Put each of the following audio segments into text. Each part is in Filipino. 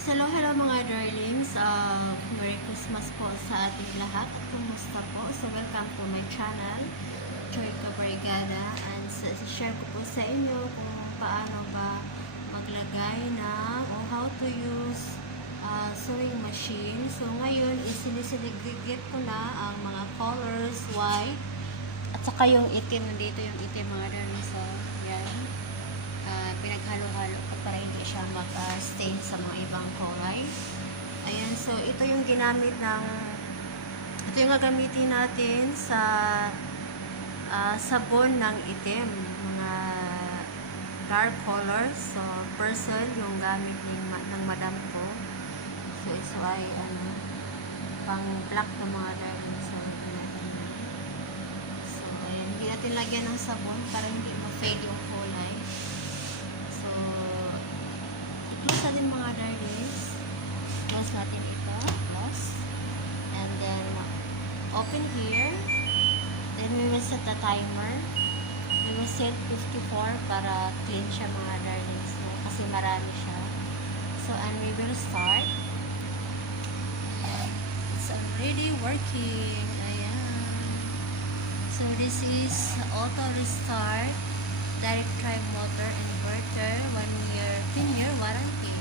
Hello, hello mga darlings. Merry Christmas po sa ating lahat at kumusta po? So, welcome to my channel, Joy Cabrigada. And share ko po sa inyo kung paano ba maglagay ng o how to use sewing machine. So, ngayon, isinisegregate ko na ang mga colors, white, at saka yung itim. Nandito yung itim mga darlings. So, yan. Pinaghalo-halo ko para hindi siya maka-stain sa mga ibang kulay. Ayan, so ito yung ginamit ng ito yung gagamitin natin sa sabon ng itim, mga dark colors. So person yung gamit ng madam ko. So ito ay pang black ng mga darling. So ayan, hindi natin lagyan ng sabon para hindi ma-fade yung kulay. Close natin mga darlings. Close natin ito. Close. And then, open here. Then, we will set the timer. We will set 54 para clean siya mga darlings. No? Kasi marami siya. So, and we will start. And it's already working. Ayan. So, this is auto restart. Direct drive motor inverter, 1 year, 10-year warranty.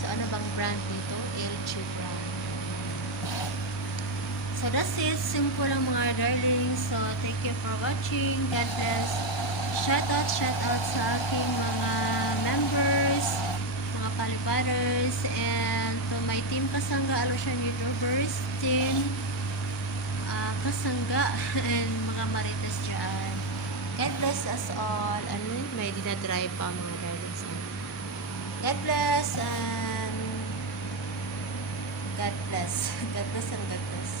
So, ano bang brand dito? LG brand. So, that's it. Simple lang mga darlings. So, thank you for watching. God bless. Shout out sa aking mga members, mga palipaders, and to my team Kasangga Alusian YouTubers, team Kasangga, and mga marites dyan. God bless us all. Ano yun? May dinadrive pa mga darlings. God bless and God bless. God bless and God bless.